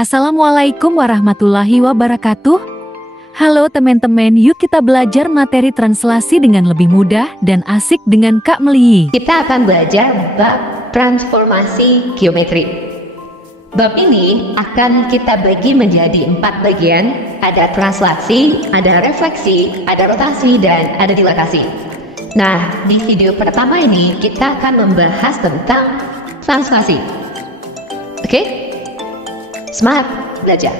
Assalamualaikum warahmatullahi wabarakatuh. Halo teman-teman, yuk kita belajar materi translasi dengan lebih mudah dan asik dengan Kak Meli. Kita akan belajar bab transformasi geometri. Bab ini akan kita bagi menjadi 4 bagian. Ada translasi, ada refleksi, ada rotasi, dan ada dilatasi. Nah, di video pertama ini kita akan membahas tentang translasi. Oke? Semangat belajar!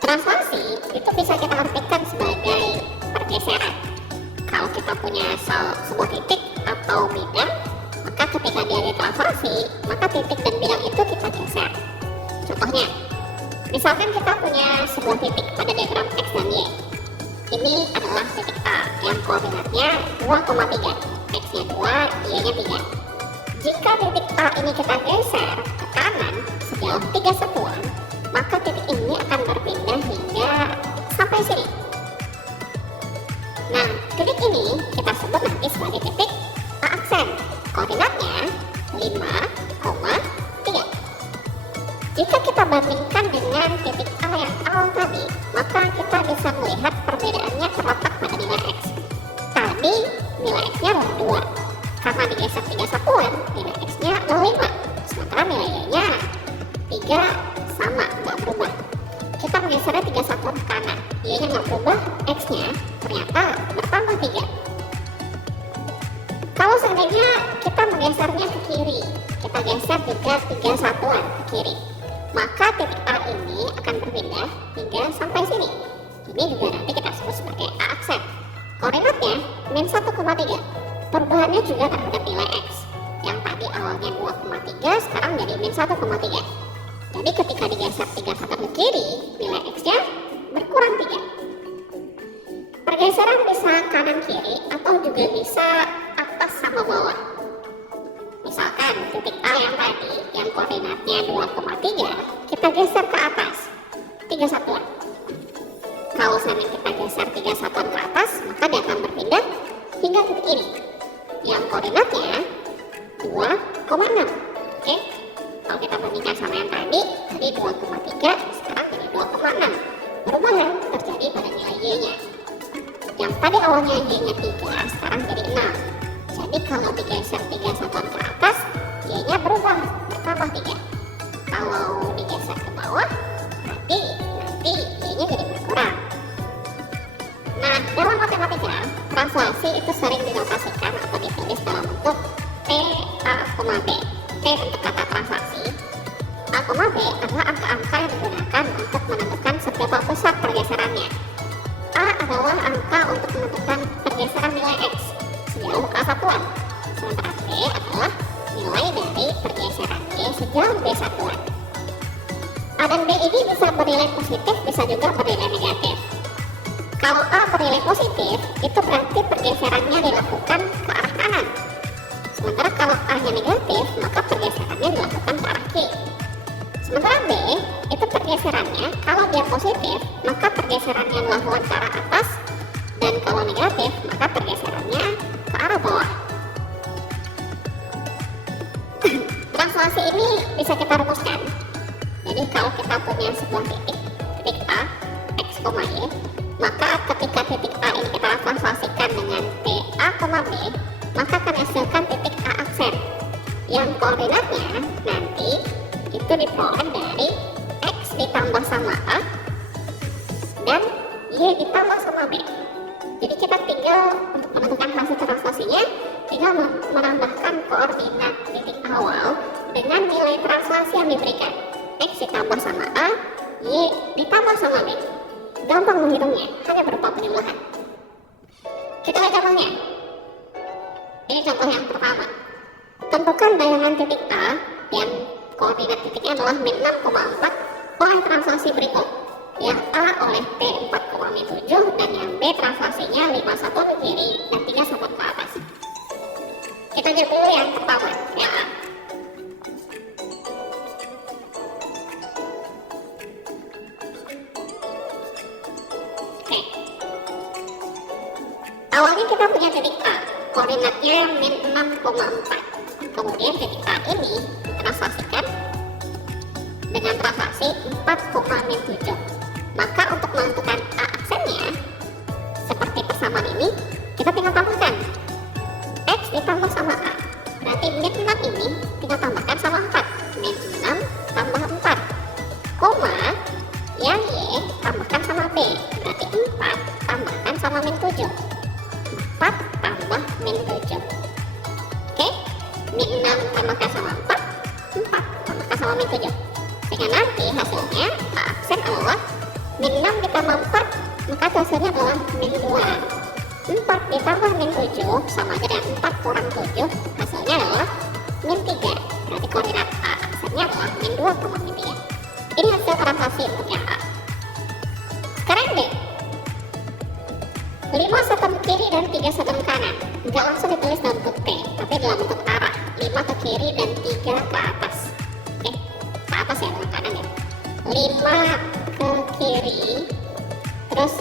Translasi itu bisa kita artikan sebagai pergeseran. Kalau kita punya sebuah titik atau bidang, maka ketika dia ditranslasi, maka titik dan bidang itu kita geser. Contohnya, misalkan kita punya sebuah titik pada diagram X dan Y. Ini adalah titik A yang koordinatnya 2,3, X-nya 2, Y-nya 3. Jika titik A ini kita geser ke kanan sejauh 3 satuan, maka titik ini akan berpindah hingga sampai sini. Nah, titik ini kita sebut nanti sebagai titik A aksen. Koordinatnya 5,3. Jika kita bandingkan dengan titik A yang awal tadi, maka kita bisa melihat perbedaannya terletak pada nilai X. Tadi nilai X-nya adalah 2. Karena digeser 3 satuan, nilai X-nya adalah 5. Sementara nilai Y-nya 3 sama, nggak berubah. Kita menggesernya 3 satuan ke kanan, Y-nya nggak berubah, X-nya ternyata bertambah 3. Kalau seandainya kita menggesernya ke kiri, kita geser juga 3 satuan ke kiri, maka titik A ini akan berpindah hingga sampai sini. Ini juga nanti kita sebut sebagai A aksen. Koordinatnya min 1,3. Perubahannya juga terhadap nilai X. Yang tadi awalnya 2,3, sekarang jadi min 1,3. Jadi ketika digeser 3 satuan ke kiri, nilai X-nya berkurang 3. Pergeseran bisa kanan kiri atau juga bisa atas sama bawah. Misalkan titik A yang tadi yang koordinatnya 2,3, kita geser ke atas 3 satuan. Kalau seandainya kita geser 3 satuan ke atas, maka dia akan berpindah hingga titik ini yang koordinatnya 2,6. Oke, kalau kita bandingkan sama yang tadi 2,3, sekarang jadi 2,6. Perubahan terjadi pada nilai Y-nya. Yang tadi awalnya Y-nya 3, sekarang jadi 6. Jadi kalau digeser 3 satuan ke atas, Y-nya berubah, bertambah 3. Kalau digeser ke bawah, nanti Y-nya jadi berkurang. Nah, dalam matematika, translasi itu sering dinotasikan atau ditulis dalam bentuk T, A, B. T untuk kata translasi. A, B adalah angka-angka yang digunakan untuk menentukan seberapa besar pergeserannya. A adalah angka untuk menentukan pergeseran nilai X sejauh A satuan. Sementara B adalah nilai dari pergeseran Y sejauh B satuan. A dan B ini bisa bernilai positif, bisa juga bernilai negatif. Kalau A bernilai positif, itu berarti pergeserannya dilakukan ke arah kanan. Sementara kalau A-nya negatif, maka pergeserannya dilakukan ke arah kiri. Sementara B, itu pergeserannya, kalau dia positif, maka pergeserannya dilakukan ke arah atas. Dan kalau negatif, maka pergeserannya ke arah bawah. Translasi ini bisa kita rumuskan. Jadi kalau kita punya sebuah titik A, X, Y, maka ketika titik A ini kita translasikan dengan T, A, B, maka akan hasilkan titik A aksen yang koordinatnya nanti itu diperoleh dari X ditambah sama A dan Y ditambah sama B. Jadi kita tinggal untuk menentukan hasil translasinya, tinggal menambahkan koordinat titik awal dengan nilai translasi yang diberikan. X ditambah sama A, Y ditambah sama B. Gampang menghitungnya, hanya berupa penjumlahan. Kita lihat contohnya. Ini contoh yang pertama. Tentukan dayangan titik A yang koordinat titiknya adalah min 6,4 oleh translasi berikut. Yang A oleh T 4,7 dan yang B translasinya 51 ke kiri dan 31 ke atas. Kita lihat dulu yang pertama, yang A. Awalnya kita punya titik A, koordinatnya min 6,4. Kemudian titik A ini ditranslasikan 4,-7. Maka untuk menentukan A aksennya, seperti persamaan ini, kita tinggal tambahkan X ditambah sama A. Berarti min 6 ini tinggal tambahkan sama 4. Min 6 tambah 4. Koma, yang Y tambahkan sama B. Berarti 4 tambahkan sama min 7. 4 tambah min 7. Oke, min 6 tambahkan sama 4. 4 tambahkan sama min 7. Sehingga nanti hasilnya A aksen adalah min 6 ditambah 4, maka hasilnya adalah min 2. 4 ditambah min 7 sama aja dengan 4 kurang 7, hasilnya adalah min 3. Berarti koordinat A aksennya adalah min 2, min 3. Ini hasil translasi untuk yang A. Sekarang B, 5 sebelum kiri dan 3 sebelum kanan. Nggak langsung ditulis dalam bentuk T, tapi dalam bentuk arah. 5 ke kiri dan 3 ke atas. Oke, ke atas ya, bukan kanan ya. 5 ke kiri, terus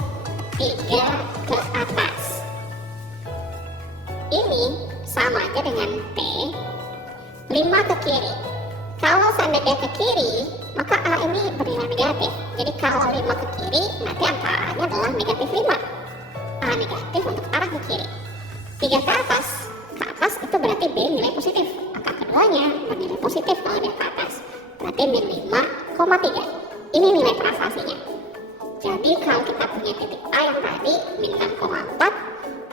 3 ke atas. Ini sama aja dengan T. 5 ke kiri. Kalau seandainya ke kiri, maka A ini bernilai negatif. Jadi kalau 5 ke kiri, nanti angka A-nya adalah negatif 5. A negatif untuk arah ke kiri. 3 ke atas itu berarti B nilai positif. Angka keduanya bernilai positif kalau dia ke atas. Berarti min 5,3. Ini nilai translasinya. Jadi kalau kita punya titik A yang tadi, min 6,4,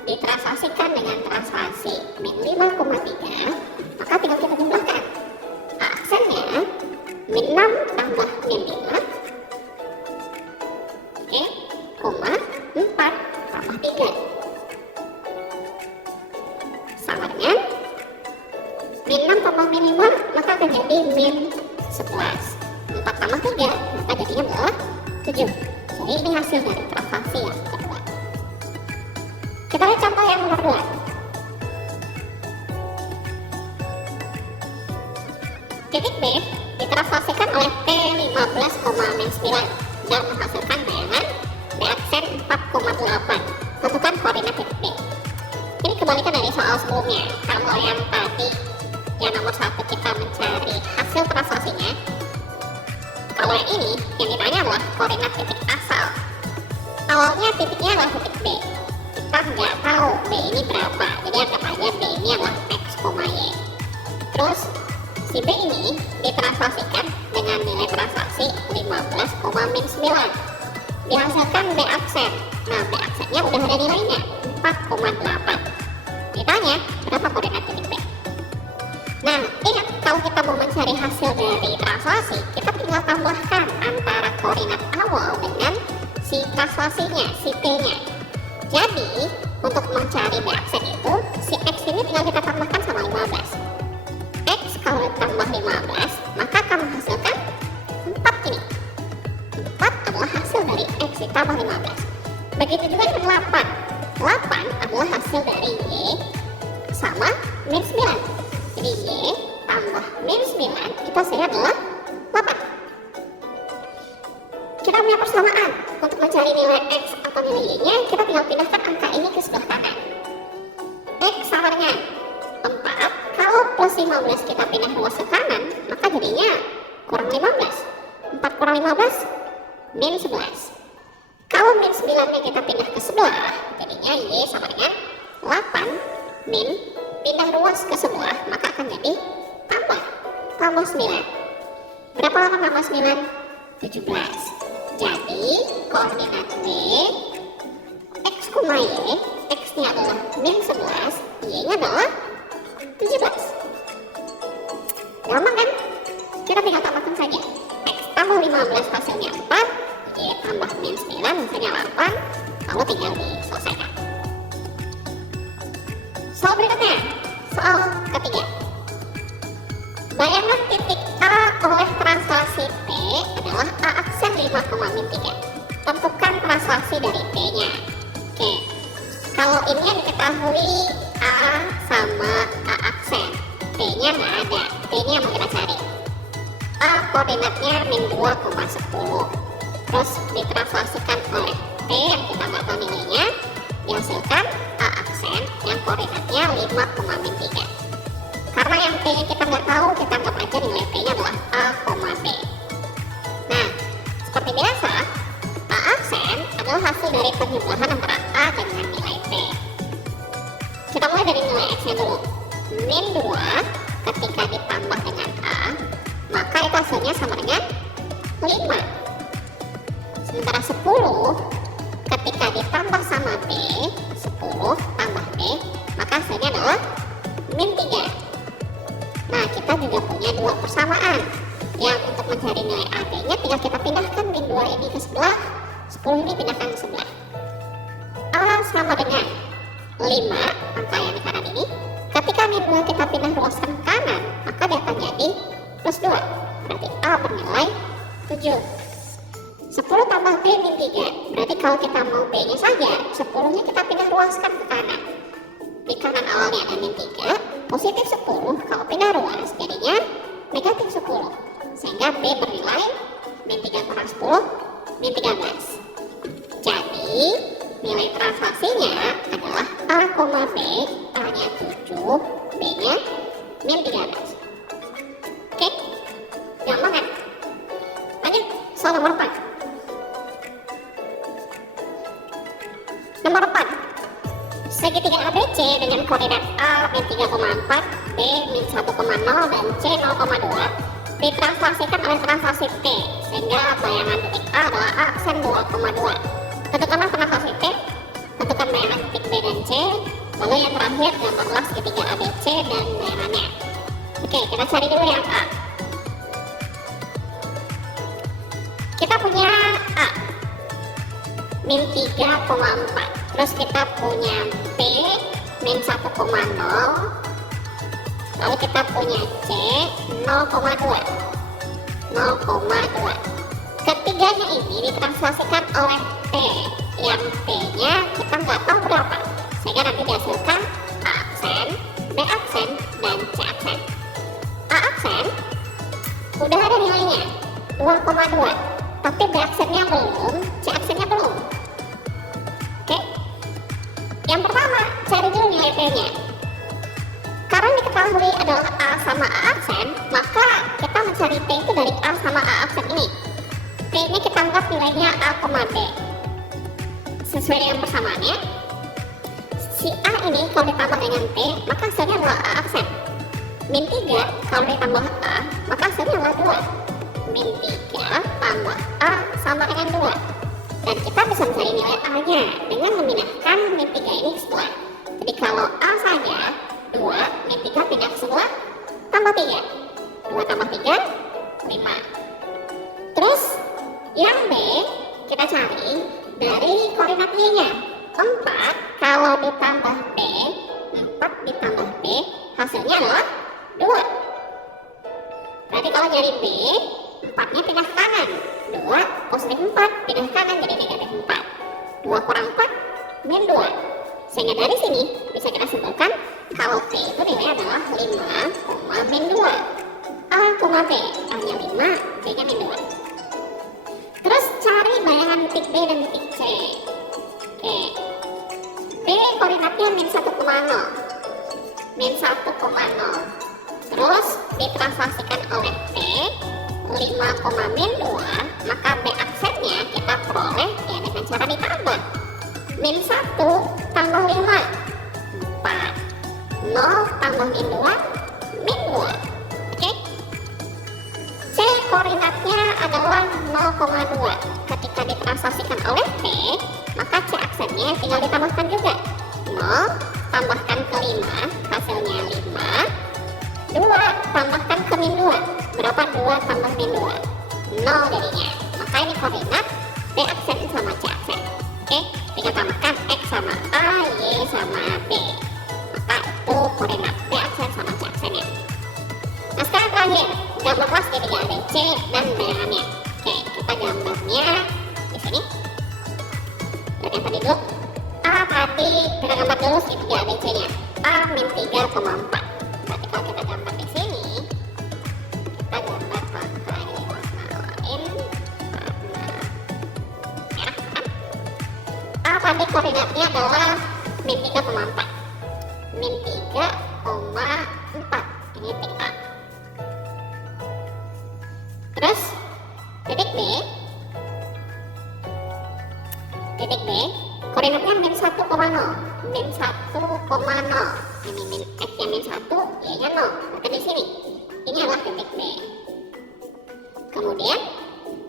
ditranslasikan dengan translasi min 5,3, maka tinggal kita jumlahkan. A aksennya min 6 tambah min 5, oke, koma 4 tambah 3, sama dengan min 6 tambah min 5, maka akan jadi min 11. 4 tambah 3, maka jadinya adalah 7. Jadi ini hasil dari translasi yang kedua. Kita lihat contoh yang nomor 2. Titik B ditranslasikan oleh T15,-9 dan menghasilkan bayangan B aksen 4,8. Tentukan koordinat titik B. Ini kebalikan dari soal sebelumnya. Kalau yang tadi, yang nomor 1 kita mencari hasil translasinya, kalau yang ini, yang ditanya adalah koordinat titik asal. Awalnya titiknya adalah titik B. Kita nggak tahu B ini berapa, jadi anggap aja B ini adalah X, Y. Terus si B ini ditranslasikan dengan nilai translasi 15,-9. Dihasilkan B aksen. Nah, B aksennya udah ada nilainya 4,8. Ditanya berapa koordinat titik B. Nah, ingat kalau kita mau mencari hasil dari translasi, kita tinggal tambahkan antara koordinat awal dengan si translasinya, si T-nya. Jadi, untuk mencari B aksen itu, si X ini tinggal kita tambahkan sama 15. X kalau ditambah 15, maka akan menghasilkan 4 ini. 4 adalah hasil dari X ditambah 15. Begitu juga dengan 8. 8 adalah hasil dari Y sama min 9. Jadi Y tambah min 9, itu hasilnya adalah 8. Kita punya persamaan. Untuk mencari nilai X atau nilai Y-nya, kita tinggal pindahkan angka ini ke sebelah kanan. X sama dengan 4. Kalau plus 15 kita pindah ruas ke kanan, maka jadinya kurang 15. 4 kurang 15, min 11. Kalau min 9-nya kita pindah ke sebelah, jadinya Y sama dengan 8 min pindah ruas ke sebelah, maka akan jadi tambah 9. Berapa 8 tambah 9? 17. Jadi koordinat B X, Y, X-nya adalah min 11, Y-nya adalah 17. Gampang kan? Kita tinggal tambahkan saja. X tambah 15 hasilnya 4, Y tambah min 9 hasilnya 8, lalu tinggal diselesaikan. Soal berikutnya, soal ketiga. Bayangan titik A oleh translasi T adalah A aksen 5,-3. Tentukan translasi dari T-nya. Oke, kalau ini yang diketahui A sama A aksen, T-nya nggak ada. T-nya mau kita cari. A koordinatnya min 2,10. Terus ditranslasikan oleh T yang kita nggak tahu nilainya, dihasilkan A aksen yang koordinatnya 5,-3. Karena yang T-nya kita nggak tahu, kita anggap aja nilai T-nya adalah A, B. Nah, mencari penjumlahan antara A dengan nilai P. Kita mulai dari nilai X nya dulu. Min 2 ketika ditambah dengan A, maka itu hasilnya sama dengan 5. Sementara 10 ketika ditambah sama B, 10 tambah B, maka hasilnya adalah min 3. Nah, kita juga punya dua persamaan yang untuk mencari nilai AB-nya tinggal kita pindahkan min 2 ini ke sebelah, 10 ini pindahkan ke sebelah. A sama dengan 5, angka yang di kanan ini. Ketika min 2 kita pindah ruaskan ke kanan, maka dia akan jadi plus 2. Berarti A bernilai 7. 10 tambah B min 3. Berarti kalau kita mau B-nya saja, 10-nya kita pindah ruaskan ke kanan. Di kanan awalnya ada min 3, positif 10, kalau pindah ruas jadinya negatif 10. Sehingga B bernilai min 3 kurang 10, min 13. Jadi, nilai transaksinya adalah A, B, A-nya 7, B-nya min 13. Oke, gampang kan? Lanjut, soal nomor 4. Nomor 4. Segitiga ABC dengan koordinat A min 3,4, B min 1,0, dan C 0,2 ditranslasikan oleh transaksi T, sehingga bayangan titik A adalah A aksen 2,2. Tentukanlah transaksi T, tentukan bayangan titik B dan C, lalu yang terakhir gambarlah segitiga ABC dan bayangannya. Oke, kita cari dulu yang A. Kita punya A min 3,4, terus kita punya B min 1,0, lalu kita punya C 0,2. Ketiganya ini ditranslasikan oleh T, yang T-nya kita nggak tahu berapa, sehingga nanti dihasilkan A aksen, B aksen, dan C aksen. A aksen udah ada nilainya 2,2, tapi B aksennya belum, C aksennya belum. Oke, yang pertama cari dulu nilai T-nya. Karena diketahui adalah A sama A aksen, maka kita mencari T itu dari A sama A aksen ini. T-nya kita anggap nilainya A, B. Sesuai dengan persamaannya, si A ini kalau ditambah dengan T, maka hasilnya adalah A aksen. Min 3 kalau ditambah A, maka hasilnya adalah 2. Min 3 tambah A sama dengan 2. Dan kita bisa mencari nilai A-nya dengan memindahkan min 3 ini ke sebelah. Jadi kalau A saja 2, min 3 pindah ke sebelah, tambah 3. 2 tambah 3, 5. Terus yang B kita cari dari koordinat Y-nya. 4 kalau ditambah B, 4 ditambah B, hasilnya adalah 2. Berarti kalau nyari B, 4-nya pindah ke kanan. 2 positif 4 pindah ke kanan jadi negatif 4. 2 kurang 4 min 2. Sehingga dari sini bisa kita simpulkan kalau P itu nilainya adalah 5, min 2. A, B, A-nya 5, B-nya min 2. Terus cari bayangan titik B dan titik C. Oke, B koordinatnya min 1,0. Min 1,0. Terus ditranslasikan oleh T 5, min 2, maka B aksennya kita peroleh ya dengan cara ditambah. Min 1 tambah 5, 4. 0 tambah min 2, min 2. Oke? C koordinatnya adalah 0,2. Ketika ditranslasikan oleh T, maka C aksennya tinggal ditambahkan juga. 0 tambahkan ke 5, hasilnya 5. 2 tambahkan ke min 2. Berapa 2 tambah min 2? 0 jadinya. Maka ini koordinat B aksen sama C aksen. Oke, tinggal tambahkan X sama A, Y sama B. Maka itu koordinat B aksen sama C aksennya. Nah sekarang terakhir, gambarlah segitiga ABC dan bayangannya. Oke, kita gambarnya di sini. Lihat yang tadi dulu. A tadi kita gambar dulu segitiga ABC-nya. A min 3,4. Berarti kalau kita gambar di sini, kita gambar pakai warna lain, warna merah kan? A tadi koordinatnya adalah min 3,4. Min 3,4. Ini titik A. Terus titik B titik B, koordinatnya min 1,0. Min 1,0. Ini min X-nya min 1, Y-nya 0. Maka di sini, ini adalah titik B. Kemudian,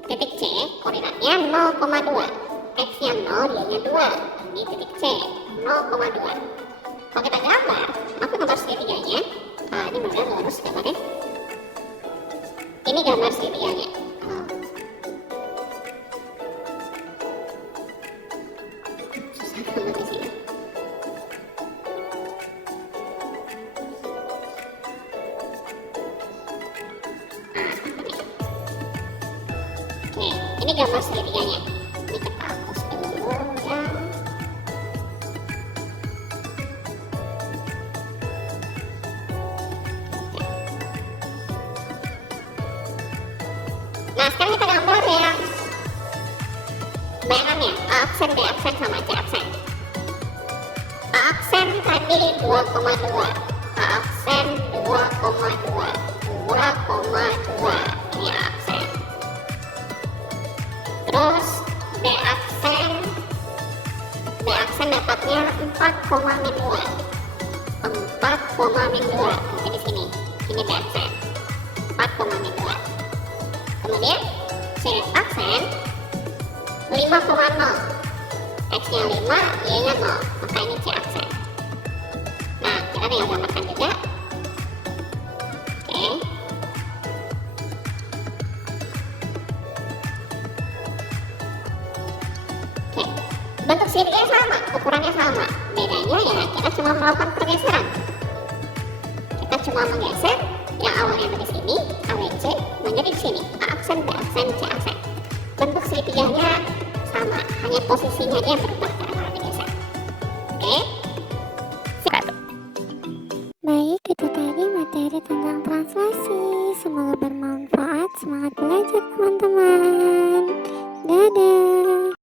titik C, koordinatnya 0,2. X-nya 0, Y-nya 2. Ini titik C, 0,2. Kalau kita gambar, aku gambar segitiganya. Nah, ini benar lurus gambarnya. Ini gambar segitiganya. Susah gambar di sini. Oke, ini gambar segitiganya. Ini kita hapus dulu ya. Nah, sekarang kita gambar yang bayangannya A aksen, B aksen, sama C aksen. A aksen tadi 2,2. A aksen 2,2. 2,2. Ini A aksen. Terus B aksen dapatnya 4,2. 4,2. Jadi di sini. Ini B aksen. 4,2. Kemudian C aksen 5,0. X-nya 5, Y-nya 0. Maka ini C aksen. Nah, kita tinggal gambarkan juga. Oke. Oke. Bentuk segitiga sama, ukurannya sama. Bedanya ya kita cuma melakukan pergeseran. Kita cuma menggeser yang awalnya dari sini, ABC, menjadi di sini. A aksen, B aksen, C aksen. Bentuk segitiganya sama, hanya posisinya aja yang berubah karena digeser. Oke? Baik, itu tadi materi tentang translasi. Semoga bermanfaat. Semangat belajar teman-teman. Dadah.